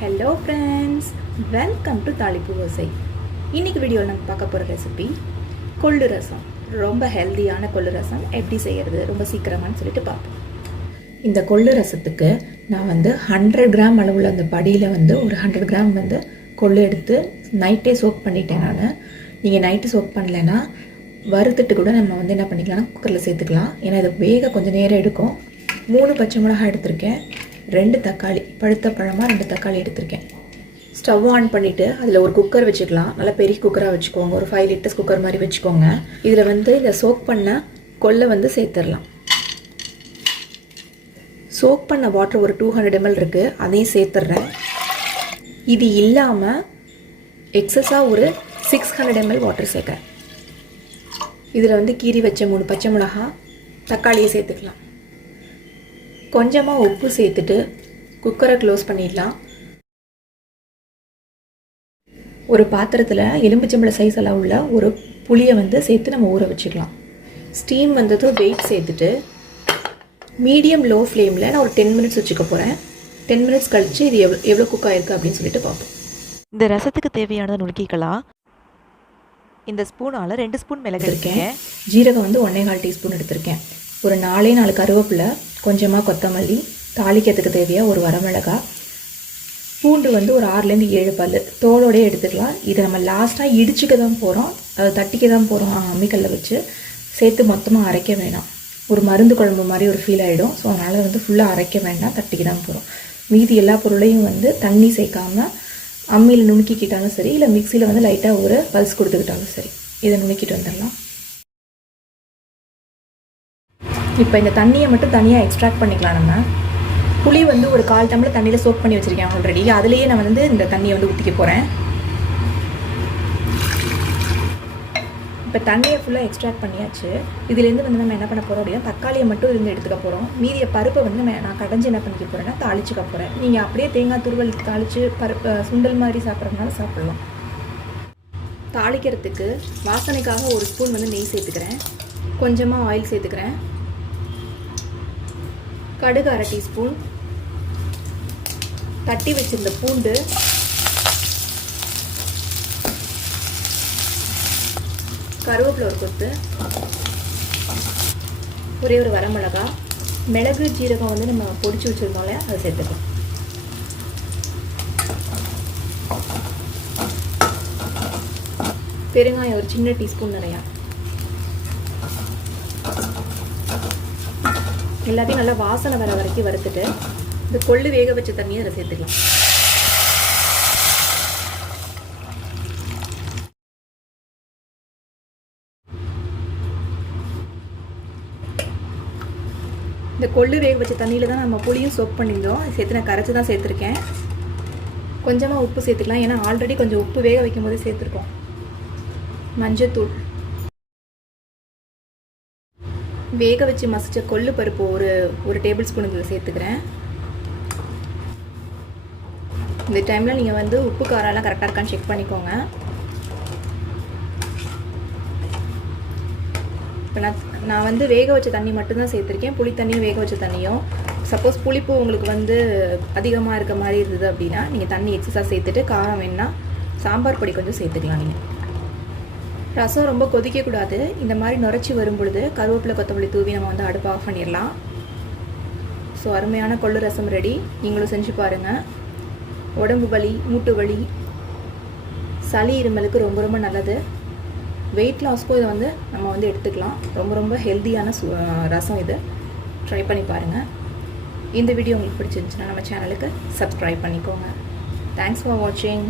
Hello friends, welcome to தாளிப்பு ஓசை. இன்றைக்கி வீடியோவில் நம்ம பார்க்க போகிற ரெசிபி கொள்ளு ரசம். ரொம்ப ஹெல்த்தியான கொள்ளு ரசம் எப்படி செய்கிறது ரொம்ப சீக்கிரமானு சொல்லிட்டு பார்ப்போம். இந்த கொள்ளு ரசத்துக்கு நான் 100 கிராம் அளவுள்ள அந்த படியில் ஒரு 100 கிராம் கொள்ளு எடுத்து நைட்டே சோக் பண்ணிட்டேன். நீங்கள் நைட்டு சோக் பண்ணலைன்னா வறுத்துட்டு கூட நம்ம என்ன பண்ணிக்கலாம்னா குக்கரில் சேர்த்துக்கலாம். ஏன்னா இது வேக கொஞ்சம் நேரம் எடுக்கும். 3 பச்சை மிளகாய் எடுத்திருக்கேன். 2 தக்காளி, பழுத்த பழமாக 2 தக்காளி எடுத்திருக்கேன். ஸ்டவ் ஆன் பண்ணிவிட்டு அதில் ஒரு குக்கர் வச்சுக்கலாம். நல்லா பெரிய குக்கராக வச்சுக்கோங்க. ஒரு 5 லிட்டர்ஸ் குக்கர் மாதிரி வச்சுக்கோங்க. இதில் இந்த சோக் பண்ண கொள்ளை சேர்த்துடலாம். சோக் பண்ண வாட்டர் ஒரு 200 ml இருக்குது, அதையும் சேர்த்துட்றேன். இது இல்லாமல் எக்ஸஸாக ஒரு 600 ml வாட்டர் சேர்க்குறேன். இதில் கீரி வச்ச 3 பச்சை மிளகா, தக்காளியை சேர்த்துக்கலாம். கொஞ்சமாக உப்பு சேர்த்துட்டு குக்கரை க்ளோஸ் பண்ணிடலாம். ஒரு பாத்திரத்தில் எலும்பிச்சம்பழ சைஸ் அளவு உள்ள ஒரு புளியை சேர்த்து நம்ம ஊற வச்சுக்கலாம். ஸ்டீம் வந்ததும் வெயிட் சேர்த்துட்டு மீடியம் லோ ஃப்ளேமில் நான் ஒரு 10 மினிட்ஸ் வச்சுக்க போகிறேன். 10 மினிட்ஸ் கழித்து இது எவ்வளோ குக் ஆகிருக்கு அப்படின்னு சொல்லிட்டு பார்ப்போம். இந்த ரசத்துக்கு தேவையானதை நுணுக்கிக்கலாம். இந்த ஸ்பூனால் 2 ஸ்பூன் மிளகு எடுத்திருக்கேன். ஜீரகம் 1.25 டீஸ்பூன் எடுத்திருக்கேன். ஒரு 4 கருவேப்பிலை, கொஞ்சமாக கொத்தமல்லி, தாளிக்கிறதுக்கு தேவையாக ஒரு வரமிளகாய், பூண்டு ஒரு 6லேருந்து 7 பல் தோலோடே எடுத்துக்கலாம். இதை நம்ம லாஸ்ட்டாக இடிச்சுக்க தான் போகிறோம், அதை தட்டிக்க தான் போகிறோம். அம்மிக்கல்லை வச்சு சேர்த்து மொத்தமாக அரைக்க வேணாம். ஒரு மருந்து குழம்பு மாதிரி ஒரு ஃபீல் ஆகிடும். ஸோ அதனால் ஃபுல்லாக அரைக்க வேண்டாம், தட்டிக்க தான் போகிறோம். மீதி எல்லா பொருளையும் தண்ணி சேர்க்காமல் அம்மியில் நுணுக்கிக்கிட்டாலும் சரி, இல்லை மிக்சியில் லைட்டாக ஒரு பல்ஸ் கொடுத்துக்கிட்டாலும் சரி, இதை நுணுக்கிட்டு வந்துடலாம். இப்போ இந்த தண்ணியை மட்டும் தனியாக எக்ஸ்ட்ராக்ட் பண்ணிக்கலாம். நம்ம புளி ஒரு 1/4 டம்ளர் தண்ணியில் சோக் பண்ணி வச்சுருக்கேன் ஆல்ரெடி. அதுலேயே நான் இந்த தண்ணியை ஊற்றிக்க போகிறேன். இப்போ தண்ணியை ஃபுல்லாக எக்ஸ்ட்ராக்ட் பண்ணியாச்சு. இதுலேருந்து நம்ம என்ன பண்ண போகிறோம் அப்படின்னா தக்காளியை மட்டும் எடுத்துக்க போகிறோம். மீதிய பருப்பை நான் கடைஞ்சி என்ன பண்ணிக்க போகிறேன்னா தாளிச்சுக்க போகிறேன். நீங்கள் அப்படியே தேங்காய் துருவல் தாளித்து பருப்பு சுண்டல் மாதிரி சாப்பிட்றதுனால சாப்பிட்லாம். தாளிக்கிறதுக்கு வாசனைக்காக ஒரு ஸ்பூன் நெய் சேர்த்துக்கிறேன். கொஞ்சமாக ஆயில் சேர்த்துக்கிறேன். கடுகு 1/2 டீஸ்பூன், தட்டி வச்சிருந்த பூண்டு, கருவேப்பிலை ஒரு கொத்து, ஒரே ஒரு வரமிளகாய், மிளகு ஜீரகம் நம்ம பொடிச்சு வச்சிருந்தோம்ல அதை சேர்த்துக்கலாம். பெருங்காயம் ஒரு சின்ன டீஸ்பூன் நிறையா. எல்லாத்தையும் நல்லா வாசனை வர வரைக்கும் வறுத்துட்டு இந்த கொள்ளு வேக வச்ச தண்ணியை அதில் சேர்த்துக்கலாம். இந்த கொள்ளு வேக வச்ச தண்ணியில் தான் நம்ம புளியும் சோக் பண்ணியிருந்தோம். அதை சேர்த்து நான் கரைச்சி தான் சேர்த்துருக்கேன். கொஞ்சமாக உப்பு சேர்த்துக்கலாம், ஏன்னா ஆல்ரெடி கொஞ்சம் உப்பு வேக வைக்கும் போதே சேர்த்துருக்கோம். மஞ்சத்தூள், வேக வச்சு மசிச்ச கொள்ளு பருப்பு ஒரு டேபிள் ஸ்பூன் இதில் சேர்த்துக்கிறேன். இந்த டைமில் நீங்கள் உப்பு காரெல்லாம் கரெக்டாக இருக்கான்னு செக் பண்ணிக்கோங்க. இப்போ நான் வேக வச்ச தண்ணி மட்டும்தான் சேர்த்துருக்கேன். புளி தண்ணியும் வேக வச்ச தண்ணியும். சப்போஸ் புளிப்பு உங்களுக்கு அதிகமாக இருக்க மாதிரி இருந்தது அப்படின்னா நீங்கள் தண்ணி எக்ஸஸாக சேர்த்துட்டு காரம் வேணுன்னா சாம்பார் பொடி கொஞ்சம் சேர்த்துக்கலாம். நீங்கள் ரசம் ரொம்ப கொதிக்கக்கூடாது. இந்த மாதிரி நுரைச்சி வரும் பொழுது கருவேப்பிலை கொத்தமல்லி தூவி நம்ம அடுப்பை ஆஃப் பண்ணிடலாம். ஸோ அருமையான கொள்ளு ரசம் ரெடி. நீங்களும் செஞ்சு பாருங்கள். உடம்பு வலி, மூட்டு வலி, சளி இருமலுக்கு ரொம்ப ரொம்ப நல்லது. வெயிட் லாஸ்க்கும் இதை நம்ம எடுத்துக்கலாம். ரொம்ப ரொம்ப ஹெல்த்தியான ரசம் இது. ட்ரை பண்ணி பாருங்கள். இந்த வீடியோ உங்களுக்கு பிடிச்சிருந்துச்சுன்னா நம்ம சேனலுக்கு சப்ஸ்கிரைப் பண்ணிக்கோங்க. தேங்க்ஸ் ஃபார் வாட்சிங்.